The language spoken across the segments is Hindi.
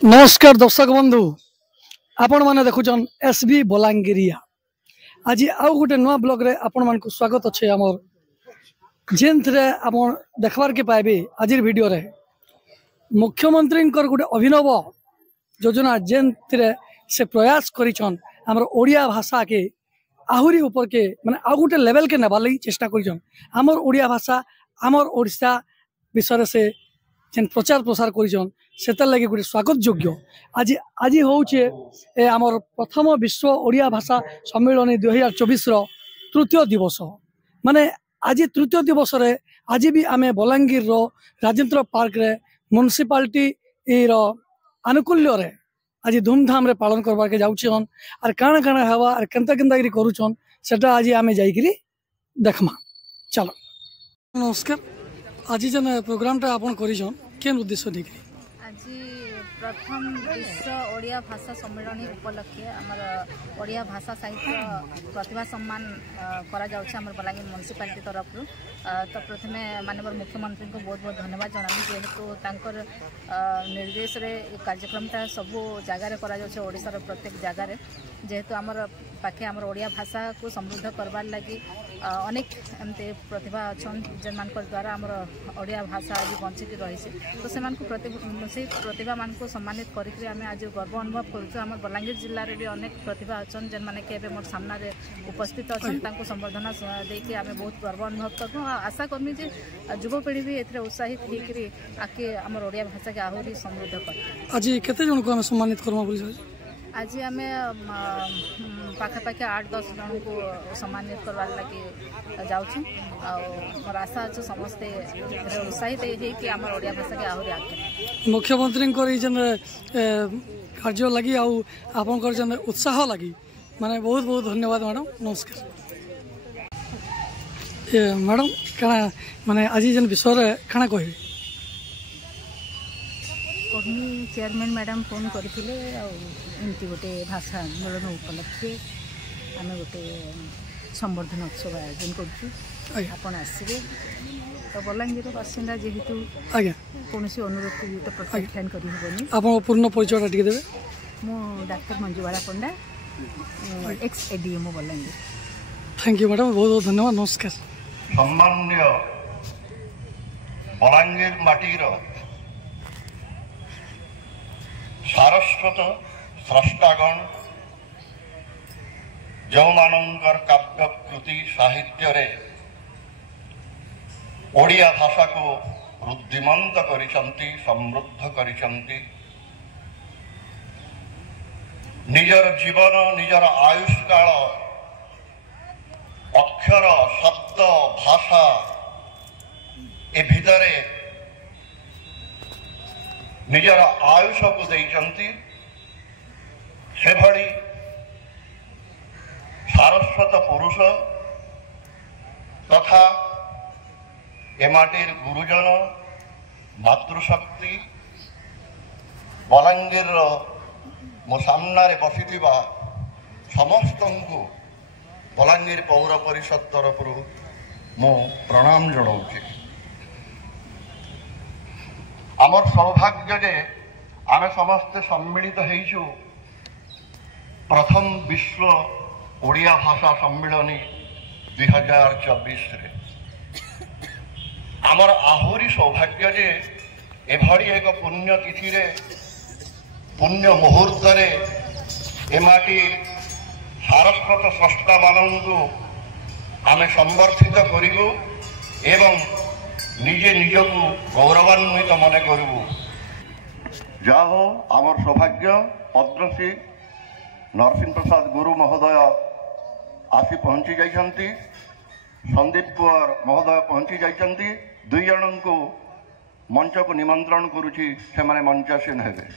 नमस्कार दर्शक बंधु आपण मैंने देखुन एसबी बलांगीरिया आज आउ गोटे नुआ ब्लॉग रे आपण मान को स्वागत अच्छे आमर जेन थे आप देखबार के पाइबे आज वीडियो रे मुख्यमंत्री गोटे अभिनव योजना जेन थे से प्रयास करिछन आमर ओडिया भाषा के आहुरी ऊपर के माने आउ गोटे लेवल के नेबार लगी चेष्टा करिछन आमर ओडिया भाषा आमर ओडिशा विषय से जेन प्रचार प्रसार करिछन सेतर लगी गोटे स्वागत योग्य आज आज होचे आमर प्रथम विश्व ओडिया भाषा सम्मेलन 2024 रो तृतीय दिवस माने आज तृतीय दिवस रे आज भी आमे बलांगीर रो राजेंद्र पार्क रे म्युनिसिपालिटी रो आनुकूल्य रे आज धूमधाम रे पालन करबा के जाउछन आर काना काना हवा आर केंता केंता करी करूछन सेटा आज आमे जाईकरी देखमा चलो। नमस्कार आज जन प्रोग्राम टा आपन करिछन केन उद्देश्य देखि आज प्रथम विश्व ओडिया भाषा सम्मेलन उपलक्षे आमर ओडिया भाषा साहित्य प्रतिभा सम्मान करा जाउछ आमर बलांगीर म्युनिसिपालिटी तरफ तो प्रथमे माननीय मुख्यमंत्री को बहुत बहुत धन्यवाद जनाबी जेहेतु तांकर निर्देश रे कार्यक्रमटा सब जगार करा जाउछ ओडिसा रो प्रत्येक जगार जेहेतु आमर पाखे आमर ओडिया भाषा को समृद्ध करबार लगी अनेक एमते प्रतिभा अछन जेन मानकर द्वारा आमर ओडिया भाषा आज बंचिक रही तो से प्रतिभा मान को सम्मानित करके आम आज गर्व अनुभव करूँ आम बलांगीर जिले में भी अनेक प्रतिभा अच्छन जेन मैंने कि मोर सामने उपस्थित अच्छा संबर्धना देके आम बहुत गर्व अनुभव करूँ आशा करमी जे युवपीढ़ी भी ए उत्साहित होकर आके आम ओडिया भाषा के आहरी समृद्ध कर। आज केते जन को सम्मानित करमा आज आम पाखापाखि 8-10 जन को सम्मानित करवार लगे जाऊँ मोर आशा अच्छे समस्ते उत्साहित होगी आम ओडिया भाषा के आहरी आगे मुख्यमंत्री कार्य लगी आपन उत्साह लगी माने बहुत बहुत धन्यवाद मैडम। नमस्कार मैडम क्या माने आज जेन विषय खाना कहि कहनी चेयरमैन मैडम फोन करते एमती गोटे भाषा आंदोलन उपलक्षे आम गोटे संवर्धन उत्सव आयोजन कर आसवे तो बलांगीर बासिंदा जेहेतु कौन अनुरोध को तो प्रत्याख्यान करनी आप पूर्ण परिचय देवे मु doctor Manjubala Panda ex ADMO Balangir. Thank you madam बहुत बहुत धन्यवाद। नमस्कार सम्मान्य बलांगीर माटीर सारस्वत स्रष्टागण जो मानकर काव्य कृति साहित्य रे ओडिया भाषा को रुद्धिमंत करिसंती समृद्ध करिसंती निजर जीवन निजर आयुष काल अक्षर शब्द भाषा ए भितरे निजर आयुष को देइचंती से भली सारस्वत पुरुष तथा एमाटीर गुरुजन मातृशक्ति बलांगीर मो सामने बसी समस्त को बलांगीर पौर परिषद तरफ मो प्रणाम जनाऊँ। आमर सौभाग्य जे आम समस्ते सम्मिलित होइछु प्रथम विश्व ओडिया भाषा सम्मेलन 2024 रे आमर आहुरी सौभाग्य जे एभली एक पुण्य तिथि रे पुण्य मुहूर्त रे एमाटी सारस्वत स्रष्टा मानू आम संवर्धित करूँ एवं निजे निजक गौरवान्वित मन करूँ। जा हो आमर सौभाग्य पद्मश्री नरसिंह प्रसाद गुरु महोदय आसी पहुंची जाइछंती संदीप कुमार महोदय पहुंची जाइछंती दुई जन को मंच को निमंत्रण करुछि से माने मंचासीन हेबे।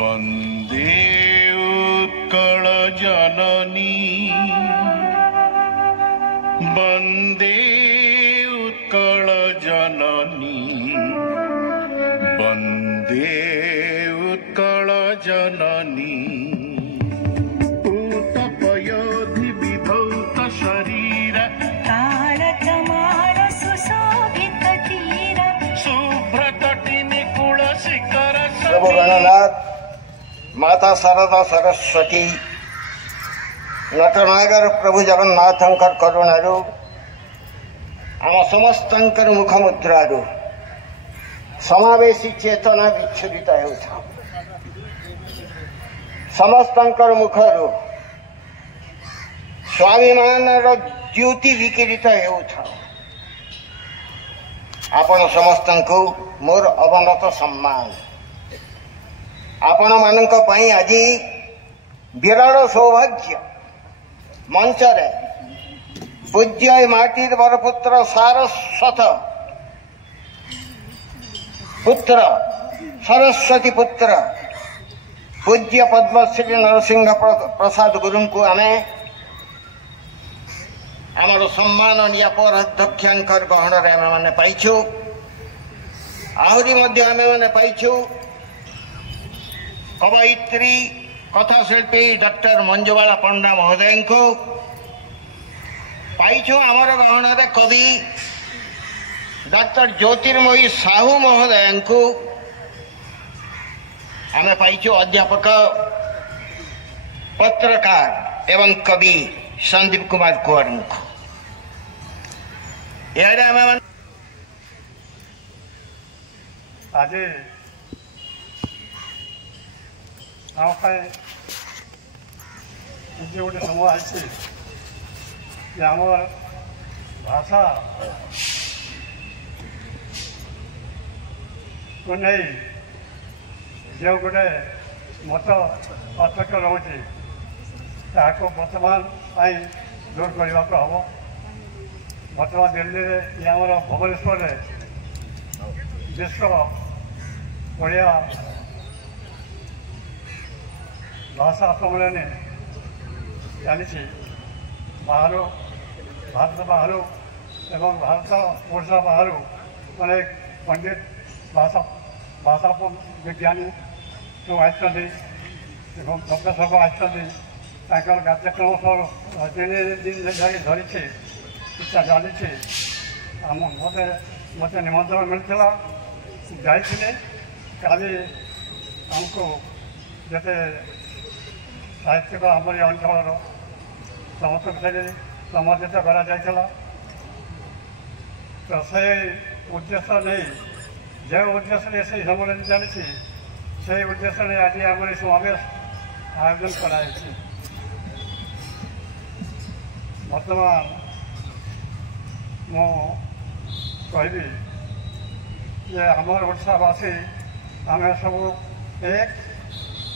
वन्दे उत्कल जननी वन्दे उत्कल जननी वन्दे उत्कल जननी पूतपयोधि विभूत शरीर कालकमाल सुशोभित तीर शुभ्रतटिनि कुल शिखर प्रभु गणनाथ माता शारदा सरस्वती नटनागर प्रभु जगन्नाथंकर करुणारू आम समस्तंकर मुखमुद्रारू समावेशी चेतना विच्छुरित हेउछ समस्तंकर मुखरू स्वाभिमानर ज्योति विकिरित हेउछ आपण समस्तंकु मोर अवनत सम्मान आपण मानक पई आज विराट सौभाग्य मंच रे पूज्य माटी बरपुत्र सारस्वत पुत्र सरस्वती पुत्र पूज्य पद्मश्री नरसिंह प्रसाद गुरु को आम आमर सम्माननीय पौराध्यक्षर गहन आम मैंने पाइछु आहरी मध्य आम मैंने पाइछु कवयित्री कथाशिल्पी डॉक्टर मंजुबाला पंडा महोदय को पाइछु आमर गहन कवि डॉक्टर ज्योतिर्मयी साहू महोदय को आम पाइछु अध्यापक पत्रकार एवं कवि संदीप कुमार कुंवर को आज गोटे समय आम भाषा को नहीं जो गोटे मत पार्थक्य रोचे बर्तमान दूर करने को हम बर्तमान दिल्ली में आम भुवनेश्वर विश्व बढ़िया भाषा सम्मेलन चली बाहर भारत बाहर एवं भारत ओडिशा बाहर अनेक पंडित भाषा विज्ञानी सब आसते प्रोफेसर आसते कार्यक्रम सब 3 दिन धरी इच्छा चली मत निमंत्रण मिलता जाइए काली हमको जैसे साहित्यिक आम अंचल समस्त विषय संबोधित करा तो से उद्देश्य नहीं जो उद्देश्य से सम्मेलन चली से उद्देश्य आज आम समावेश आयोजन कराई बर्तमान मु कहबी जे आमर ओडावासी आम सब एक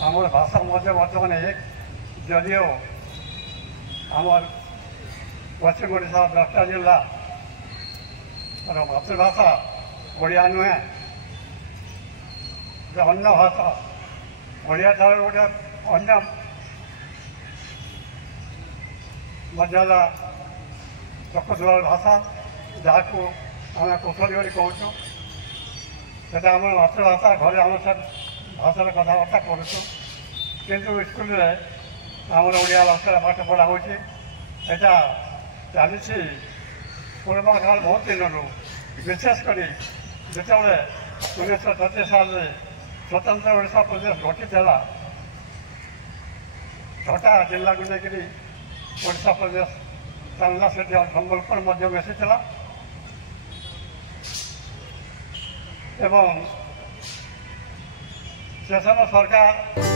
आमर भाषा मध्य बर्तमान एक जदियो आमर पश्चिम ओडिशा 10टा जिला मातृभाषा ओडिया नुहे अन्य भाषा ओडिया ठार गोटे अन्य मर्यादा चकचुआर भाषा जहाँ को आम कोशली कहूँ से आम मातृभाषा घरे आम भाषा कथबार्ता करूँ किंतु स्कूल आम ओडिया भाषा पाठ पढ़ा हो चली पूर्व काल बहुत दिन विशेषकर जो 1937 साल स्वतंत्र ओडिशा प्रदेश गठित है 6टा जिला को लेकर ओडिशा प्रदेश चांदा से संबलपुर मध्य मिशीला एवं शेषन सरकार